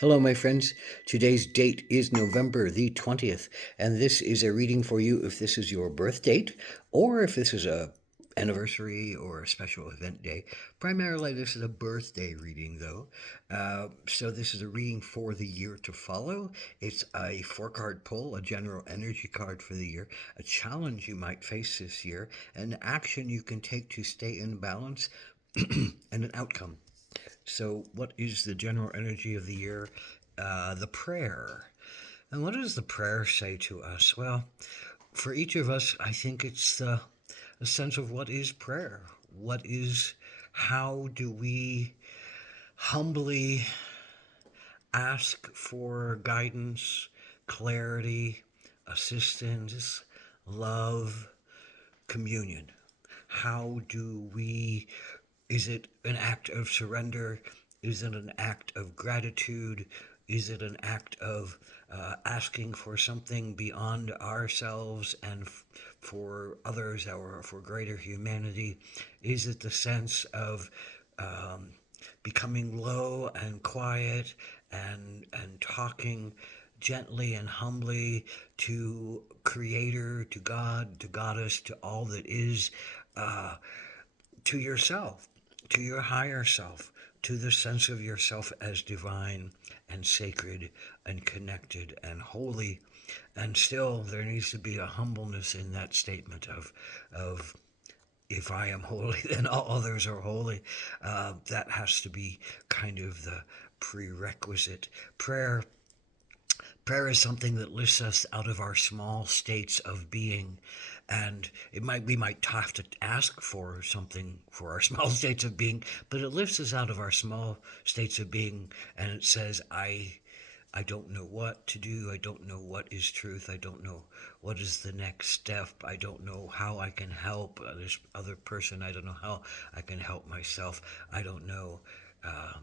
Hello, my friends. Today's date is November the 20th, and this is a reading for you if this is your birth date or if this is a anniversary or a special event day. Primarily, this is a birthday reading, though. So this is a reading for the year to follow. It's a four-card pull, a general energy card for the year, a challenge you might face this year, an action you can take to stay in balance, and an outcome. So, what is the general energy of the year? The prayer. And what does the prayer say to us? Well, for each of us, I think it's a sense of what is prayer? How do we humbly ask for guidance, clarity, assistance, love, communion? How do we, is it an act of surrender? Is it an act of gratitude? Is it an act of asking for something beyond ourselves and for others or for greater humanity? Is it the sense of um, becoming low and quiet and talking gently and humbly to Creator, to God, to Goddess, to all that is, uh, to yourself, to your higher self, to the sense of yourself as divine and sacred and connected and holy. And still, there needs to be a humbleness in that statement of if I am holy, then all others are holy. That has to be kind of the prerequisite. Prayer is something that lifts us out of our small states of being, and we might have to ask for something for our small states of being, but it lifts us out of our small states of being, and it says, I don't know what to do. I don't know what is truth. I don't know what is the next step. I don't know how I can help this other person. I don't know how I can help myself. I don't know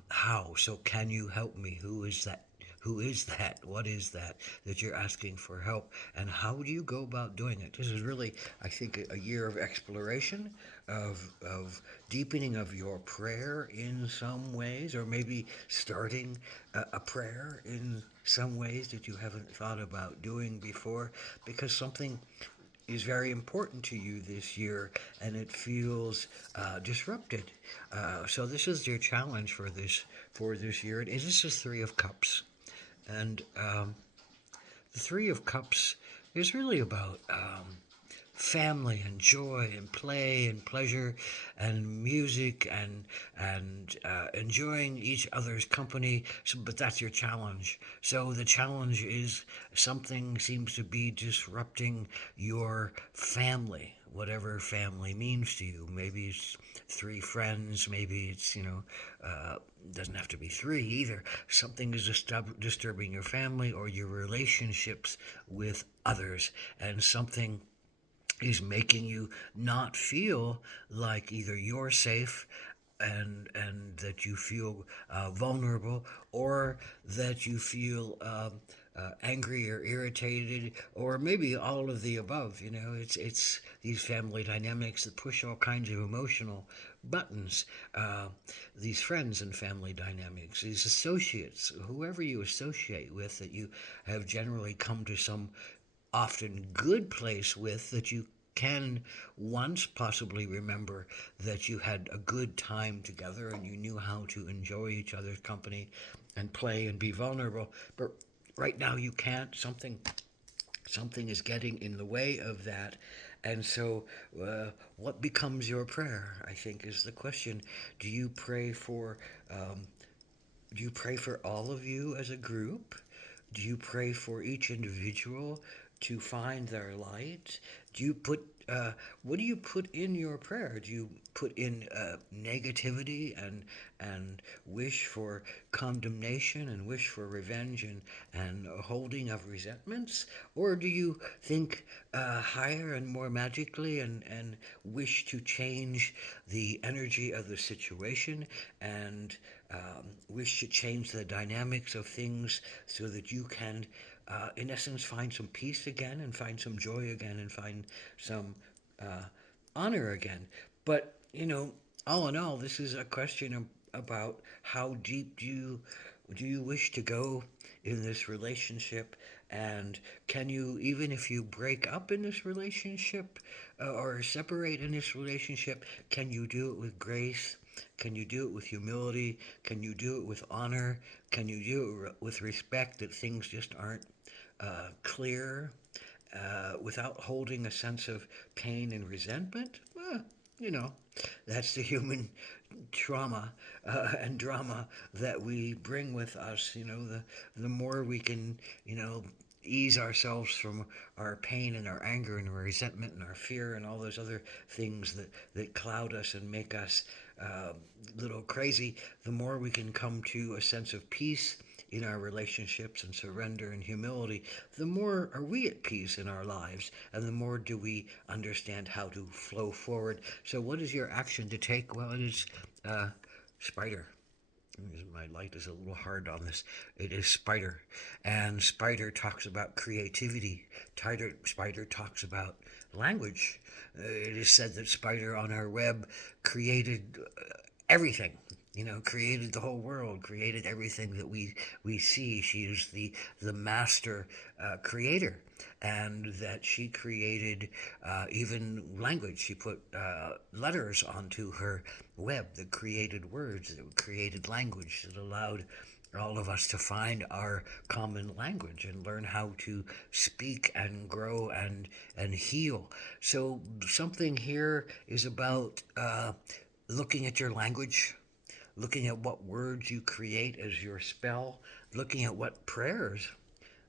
how. So can you help me? Who is that? Who is that? What is that you're asking for help? And how do you go about doing it? This is really, I think, a year of exploration, of deepening of your prayer in some ways, or maybe starting a prayer in some ways that you haven't thought about doing before, because something is very important to you this year and it feels disrupted. So this is your challenge for this year. And this is Three of Cups. And the Three of Cups is really about family and joy and play and pleasure and music and enjoying each other's company. So, but that's your challenge. So the challenge is something seems to be disrupting your family, whatever family means to you. Maybe it's three friends. Maybe it's doesn't have to be three either. Something is disturbing your family or your relationships with others, and something is making you not feel like either you're safe and that you feel vulnerable, or that you feel angry or irritated, or maybe all of the above. It's these family dynamics that push all kinds of emotional buttons. These friends and family dynamics, these associates, whoever you associate with, that you have generally come to some often good place with, that you can once possibly remember that you had a good time together and you knew how to enjoy each other's company and play and be vulnerable. But right now you can't. Something is getting in the way of that. And so, what becomes your prayer? I think is the question. Do you pray for? Um, do you pray for all of you as a group? Do you pray for each individual to find their light? Do you put what do you put in your prayer? Do you put in negativity and wish for condemnation and wish for revenge and holding of resentments, or do you think higher and more magically and wish to change the energy of the situation and wish to change the dynamics of things so that you can, in essence, find some peace again and find some joy again and find some uh, honor again? But, all in all, this is a question about how deep do you Do you wish to go in this relationship? And can you, even if you break up in this relationship or separate in this relationship, can you do it with grace? Can you do it with humility? Can you do it with honor? Can you do it with respect that things just aren't clear without holding a sense of pain and resentment? Well, you know, that's the human trauma and drama that we bring with us. The more we can, ease ourselves from our pain and our anger and our resentment and our fear and all those other things that cloud us and make us uh, little crazy, the more we can come to a sense of peace in our relationships and surrender and humility, the more are we at peace in our lives, and the more do we understand how to flow forward. So, what is your action to take? Well, it is uh, spider. My light is a little hard on this. It is spider, and spider talks about creativity. Spider talks about language. It is said that spider on her web created everything, created the whole world, created everything that we see. She is the master creator, and that she created even language. She put letters onto her web that created words, that created language, that allowed all of us to find our common language and learn how to speak and grow and heal. So something here is about looking at your language, looking at what words you create as your spell, looking at what prayers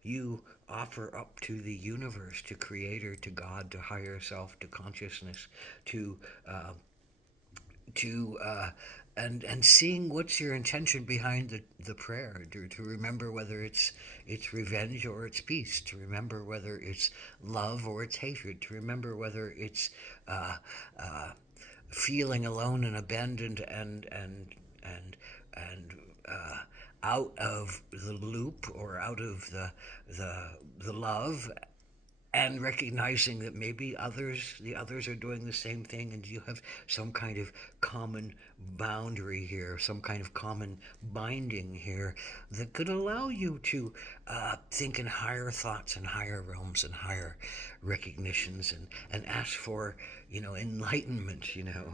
you offer up to the universe, to Creator, to God, to higher self, to consciousness, to uh, to and seeing what's your intention behind the prayer, to remember whether it's revenge or it's peace, to remember whether it's love or it's hatred, to remember whether it's uh, uh, feeling alone and abandoned and and out of the loop or out of the the love, and recognizing that maybe the others are doing the same thing, and you have some kind of common boundary here, some kind of common binding here that could allow you to think in higher thoughts and higher realms and higher recognitions, and ask for enlightenment,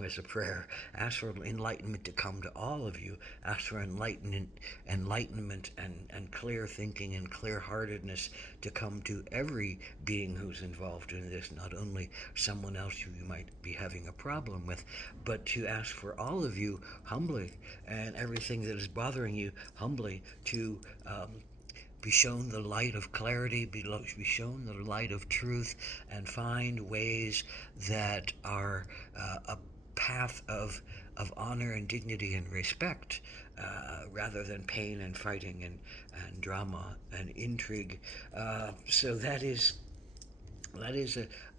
as a prayer. Ask for enlightenment to come to all of you. Ask for enlightenment and clear thinking and clear heartedness to come to every being who's involved in this, not only someone else who you might be having a problem with, but to ask for all of you humbly, and everything that is bothering you humbly, to be shown the light of clarity, be shown the light of truth, and find ways that are a path of honor and dignity and respect, rather than pain and fighting and drama and intrigue. So that is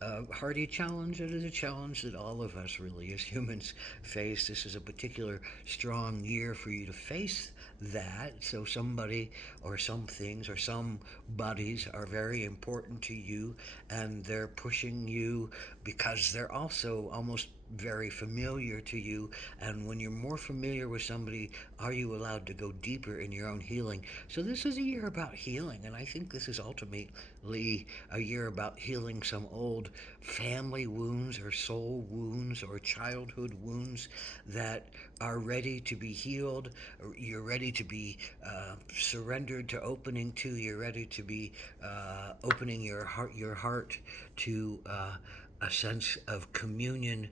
a hearty challenge. It is a challenge that all of us, really, as humans, face. This is a particular strong year for you to face that. So somebody or some things or some bodies are very important to you, and they're pushing you because they're also almost very familiar to you. And when you're more familiar with somebody, are you allowed to go deeper in your own healing? So this is a year about healing, and I think this is ultimately a year about healing some old family wounds or soul wounds or childhood wounds that are ready to be healed. You're ready to be surrendered to opening to. You're ready to be opening your heart to a sense of communion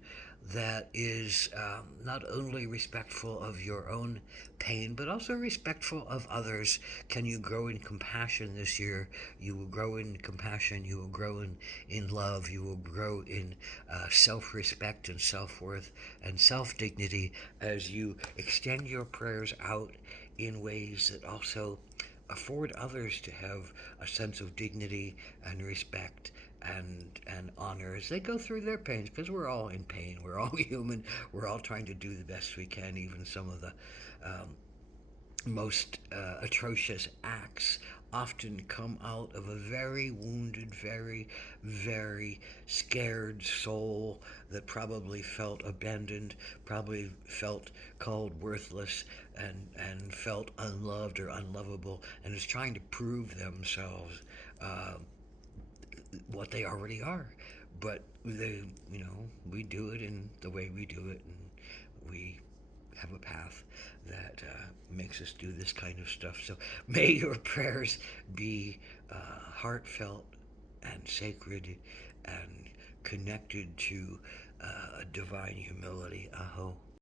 that is not only respectful of your own pain, but also respectful of others. Can you grow in compassion this year? You will grow in compassion. You will grow in love. You will grow in self respect and self worth and self dignity as you extend your prayers out in ways that also afford others to have a sense of dignity and respect and honor as they go through their pains, because we're all in pain, we're all human, we're all trying to do the best we can. Even some of the um, most atrocious acts often come out of a very wounded, very, very scared soul that probably felt abandoned, probably felt called worthless, and felt unloved or unlovable, and is trying to prove themselves uh, what they already are. But we do it in the way we do it, and we have a path that makes us do this kind of stuff. So may your prayers be heartfelt and sacred and connected to divine humility. Aho.